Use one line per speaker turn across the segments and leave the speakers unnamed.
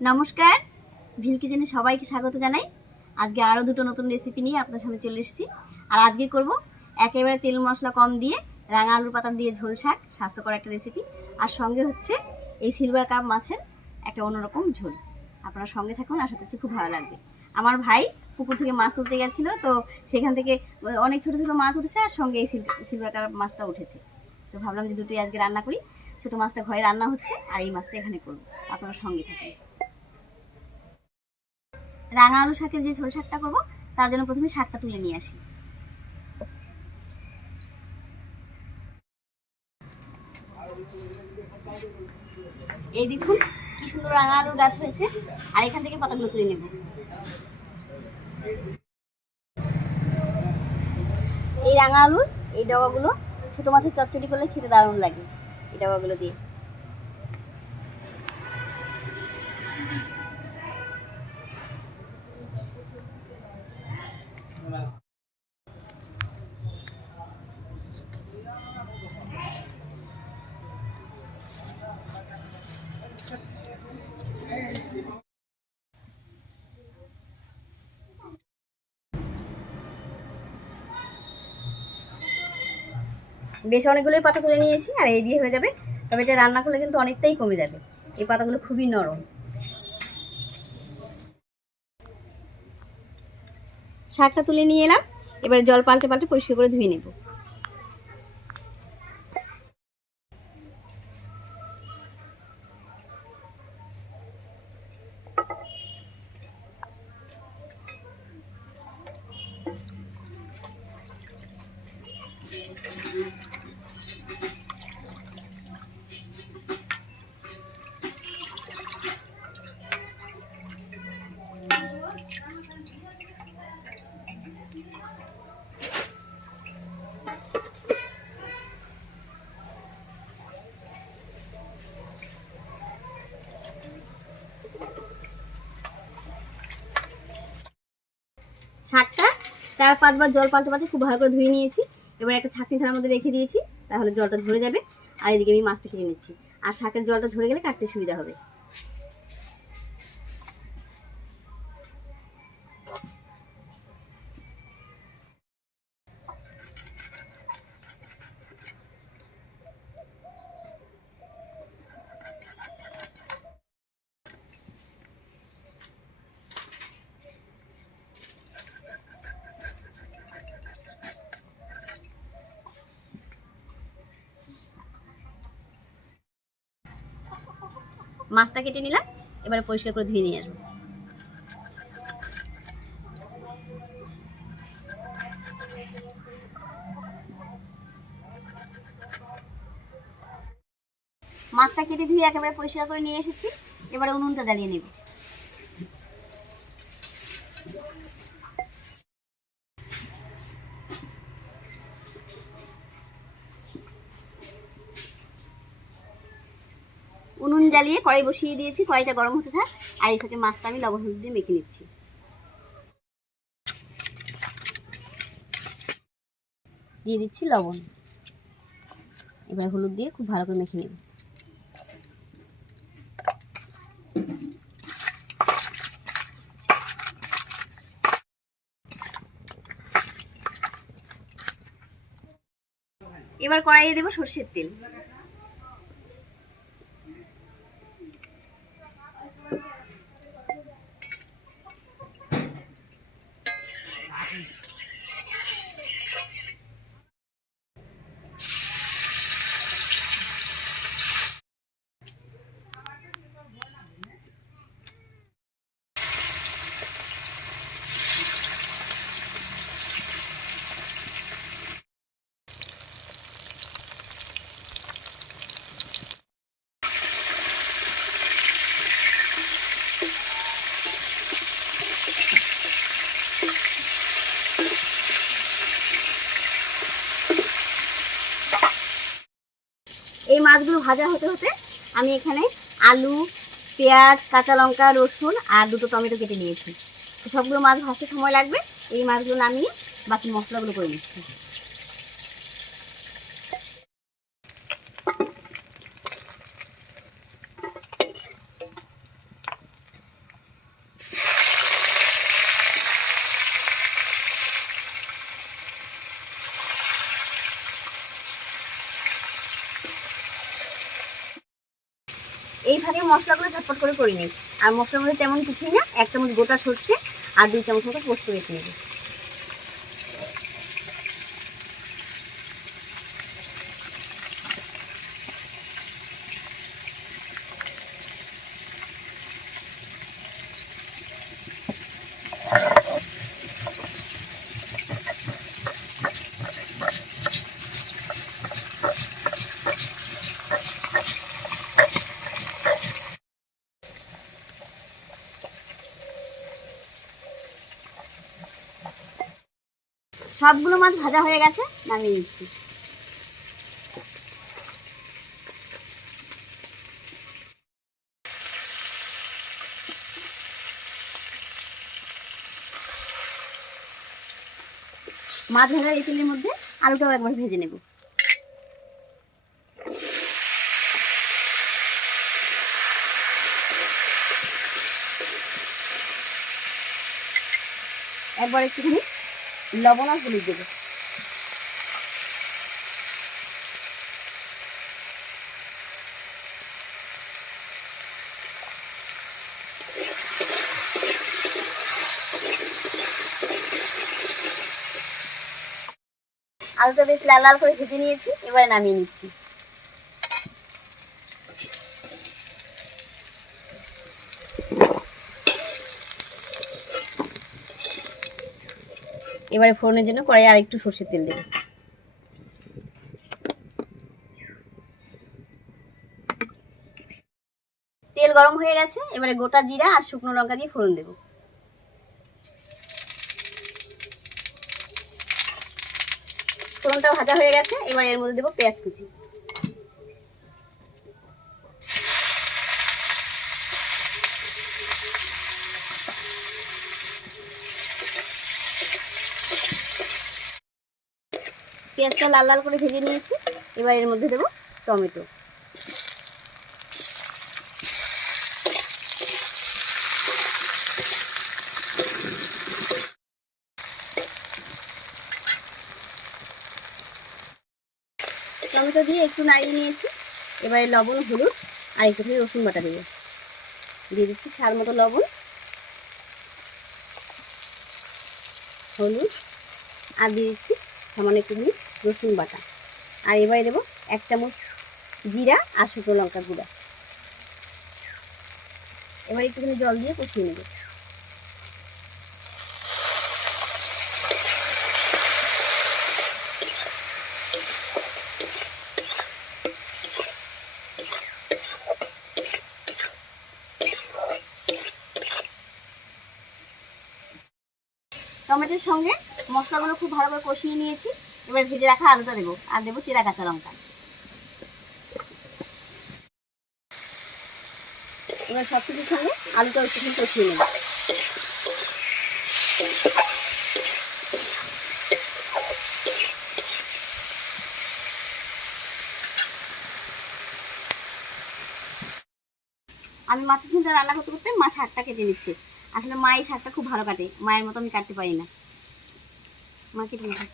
নমস্কার। ভিল কিচেনে সবাইকে স্বাগত জানাই। আজকে আরও দুটো নতুন রেসিপি নিয়ে আপনার সামনে চলে এসেছি। আর আজকে করব একেবারে তেল মশলা কম দিয়ে রাঙা আলুর পাতা দিয়ে ঝোল শাক, স্বাস্থ্যকর একটা রেসিপি আর সঙ্গে হচ্ছে এই সিলভার কাপ মাছের একটা অন্যরকম ঝোল। আপনারা সঙ্গে থাকুন, আশা করছি খুব ভালো লাগবে। আমার ভাই পুকুর থেকে মাছ তুলতে গেছিল, তো সেখান থেকে অনেক ছোট ছোট মাছ উঠেছে আর সঙ্গে এই সিলভার কাপ মাছটা উঠেছে। তো ভাবলাম যে দুটোই আজকে রান্না করি। ছোটো মাছটা ঘরে রান্না হচ্ছে, আর এই মাছটা এখানে করব। আপনারা সঙ্গে থাকুন। রাঙা আলু শাকের যে ঝোল শাকটা করব, তার জন্য প্রথমে শাকটা তুলে নিয়ে আসি। এই দেখুন, কি সুন্দর রাঙা আলুর গাছ হয়েছে। আর এখান থেকে পাতাগুলো তুলে নেব। এই রাঙা আলুর এই ডগাগুলো, ছোট মাছের চচ্চড়ি করলে খেতে দারুণ লাগে, এই ডগাগুলো দিয়ে। বেশ অনেকগুলোই পাতা তুলে নিয়েছি আর এই দিয়ে হয়ে যাবে। তবে এটা রান্না করলে কিন্তু অনেকটাই কমে যাবে। এই পাতাগুলো খুবই নরম। শাকটা তুলে নিয়ে এলাম। এবারে জল পাল্টে পাল্টে পরিষ্কার করে ধুয়ে নেব। শাকটা চার পাঁচবার জল পাল্টে পাল্টে খুব ভালো করে ধুয়ে নিয়েছি। এবার একটা ছাকনি ধারার মধ্যে রেখে দিয়েছি, তাহলে জলটা ঝরে যাবে। আর এদিকে আমি মাছটা কেটে নিচ্ছি। আর শাকের জলটা ঝরে গেলে কাটতে সুবিধা হবে। মাছটা কেটে নিলাম, এবারে পরিষ্কার করে ধুয়ে নিয়ে আসব। মাছটা কেটে ধুয়ে একেবারে পরিষ্কার করে নিয়ে এসেছি, এবারে উনুনটা জ্বালিয়ে নেব উনুন জ্বালিয়ে কড়াই বসিয়ে দিয়েছি, কড়াইটা গরম হতে থাক। আর এই মাছটা আমি লবণ হলুদ দিয়ে মেখে নিচ্ছি। দিয়ে দিচ্ছি লবণ। এবার হলুদ দিয়ে খুব ভালো করে মেখে নেব। এবার কড়াইয়ে দেবো সর্ষের তেল এই মাছগুলো ভাজা হতে হতে আমি এখানে আলু, পেঁয়াজ, কাঁচা লঙ্কা, রসুন আর দুটো টমেটো কেটে নিয়েছি। সবগুলো মাছ ভাজতে সময় লাগবে। এই মাছগুলো নামিয়ে বাকি মশলাগুলো করে নিচ্ছি। মশলাগুলো ঝটপট করে করে নিই। আর মশলাগুলো তেমন কিছুই না, এক চামচ গোটা সর্ষে আর দুই চামচ মতো পোস্ত বেছে নেব। সবগুলো মাছ ভাজা হয়ে গেছে, নামিয়ে নিচ্ছি। মাছ ভাজা এই মধ্যে আলুটাও একবার ভেজে নেব। একবার একটুখানি লবণ আর হলুদ দেবো। আলুটা বেশ লাল লাল করে ভেজে নিয়েছি এবারে নামিয়ে নিচ্ছি। এবারে ফোড়নের জন্য কড়াই আর একটু সর্ষের তেল দেব। তেল গরম হয়ে গেছে, এবারে গোটা জিরা আর শুকনো লঙ্কা দিয়ে ফোড়ন দেব। ফোড়নটা ভাজা হয়ে গেছে, এবার এর মধ্যে দেবো পেঁয়াজ কুচি। পেঁয়াজটা লাল লাল করে ভেজে নিয়েছি। এবার এর মধ্যে দেবো টমেটো। টমেটো দিয়ে একটু নাড়িয়ে নিয়েছি। এবারে লবণ, হলুদ আর একটু রসুন বাটা দেবো। দিয়ে দিচ্ছি সার মতো লবণ, হলুদ আর দিয়ে দিচ্ছি সামান্য একটুখানি রসুন বাটা। আর এবারে দেবো এক চামচ জিরা আর শুকনো লঙ্কা গুঁড়া। এবার একটুখানি জল দিয়ে কষিয়ে নেব। টমেটোর সঙ্গে মশলাগুলো খুব ভালো করে কষিয়ে নিয়েছি। এবার ভেজে রাখা আলুটা দেবো। আর দেবো চেরা কাঁচা লঙ্কা। এবার সব কিছুর সঙ্গে আলুটা একটু কষিয়ে নেব। আমি মাছের ঝোলটা রান্না করতে করতে মা শাকটা কেটে নিচ্ছে আসলে মা এই শাকটা খুব ভালো কাটে। মায়ের মতো আমি কাটতে পারি না। মা কেটে নিচ্ছে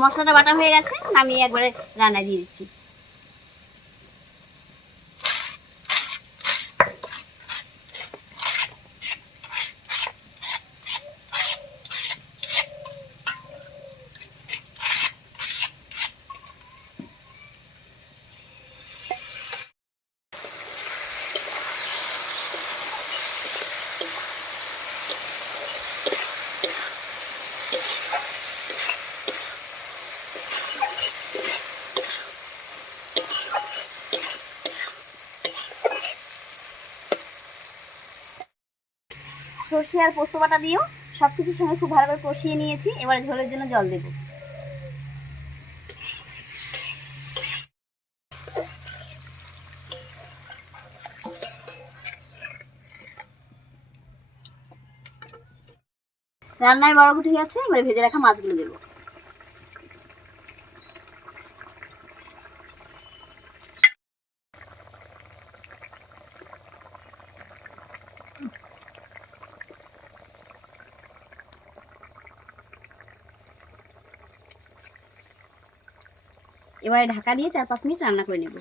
মশলাটা বাটা হয়ে গেছে আমি একবারে রান্না দিয়ে দিচ্ছি। সর্ষে আর পোস্ত বাটা দিয়েও সব কিছুর সঙ্গে খুব ভালোভাবে কষিয়ে নিয়েছি। এবার ঝোলের জন্য জল দেব। রান্নায় বড় গুটি আছে, এবারে ভেজে রাখা মাছগুলো দেবো। এবারে ঢাকা দিয়ে চার, পাঁচ মিনিট রান্না করে নেব।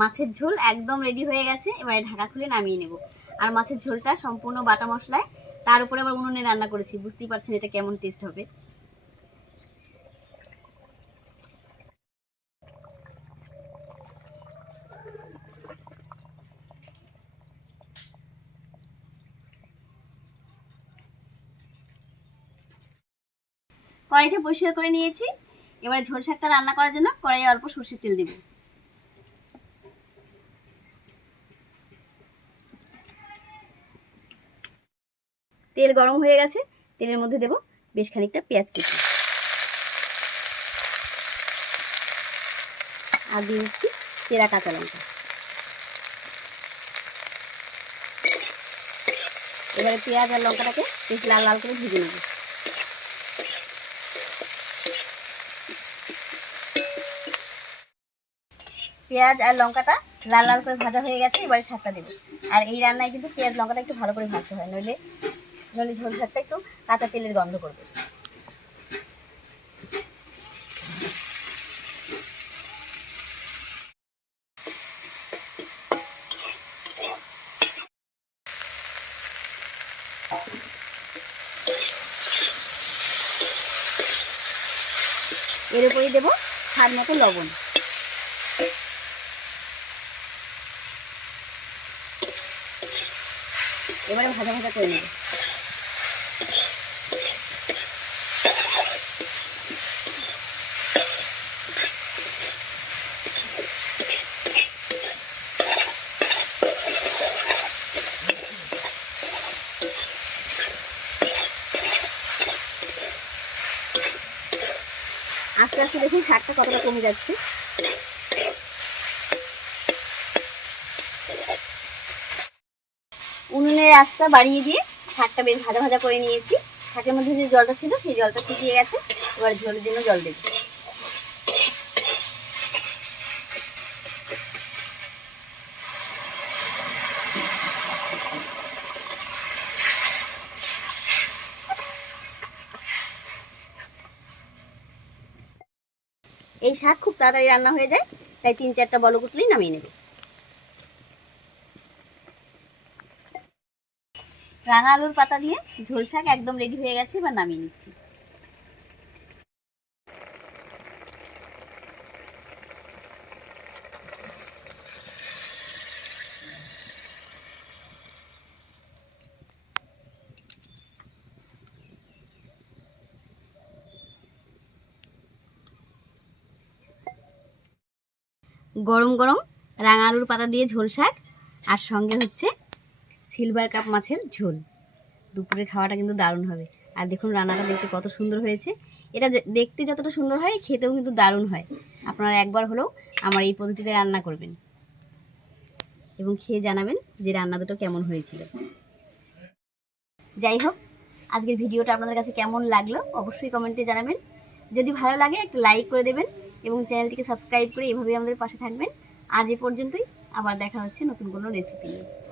মাছের ঝোল একদম রেডি হয়ে গেছে, এবারে ঢাকা খুলে নামিয়ে নেব। আর মাছের ঝোলটা সম্পূর্ণ বাটা মশলায়, তার উপরে আবার উনুনে রান্না করেছি, বুঝতেই পারছেন এটা কেমন টেস্ট হবে। কড়াইটা পরিষ্কার করে নিয়েছি। এবারে ঝোল শাকটা রান্না করার জন্য কড়াইয়ে অল্প সর্ষের তেল দিব। তেল গরম হয়ে গেছে, তেলের মধ্যে দেব বেশ খানিকটা পেঁয়াজ কুচি। আর দিয়ে দিচ্ছি চেরা কাঁচা লঙ্কা। এবারে পেঁয়াজ আর লঙ্কাটাকে বেশ লাল লাল করে ভেজে নেব। পেঁয়াজ আর লঙ্কাটা লাল লাল করে ভাজা হয়ে গেছে, এবারে শাকটা দেবো। আর এই রান্নায় কিন্তু পেঁয়াজ, লঙ্কাটা একটু ভালো করে ভাজতে হয়, নইলে নইলে ঝোল শাকটা একটু কাঁচা তেলের গন্ধ করবে। এর উপরে দেবো স্বাদ মতো লবণ। এবারে ভাজা ভাজা করে নেব। আস্তে আস্তে দেখুন শাকটা কতটা কমে যাচ্ছে। উনুনের আঁচটা বাড়িয়ে দিয়ে শাকটা বেশ ভাজা ভাজা করে নিয়েছি। শাকের মধ্যে যে জলটা ছিল, সেই জলটা শুকিয়ে গেছে। এবার ঝোলের জন্য জল দেবো। এই শাক খুব তাড়াতাড়ি রান্না হয়ে যায়, তাই তিন চারটা বলক উঠলেই নামিয়ে নেবে। রাঙা আলুর পাতা দিয়ে ঝোল শাক একদম রেডি হয়ে গেছে, এবার নামিয়ে নিচ্ছি। গরম গরম রাঙা আলুর পাতা দিয়ে ঝোল শাক, আর সঙ্গে হচ্ছে সিলভার কাপ মাছের ঝোল। দুপুরে খাওয়াটা কিন্তু দারুণ হবে। আর দেখুন, রান্নাটা দেখতে কত সুন্দর হয়েছে। এটা দেখতে যতটা সুন্দর হয়, খেতেও কিন্তু দারুণ হয়। আপনারা একবার হলেও আমার এই পদ্ধতিতে রান্না করবেন। এবং খেয়ে জানাবেন যে রান্না দুটো কেমন হয়েছিল। যাই হোক, আজকের ভিডিওটা আপনাদের কাছে কেমন লাগল অবশ্যই কমেন্টে জানাবেন। যদি ভালো লাগে, একটা লাইক করে দেবেন এবং চ্যানেলটিকে সাবস্ক্রাইব করে এভাবেই আমাদের পাশে থাকবেন। আজ এ পর্যন্তই, আবার দেখা হচ্ছে নতুন কোনো রেসিপি নিয়ে।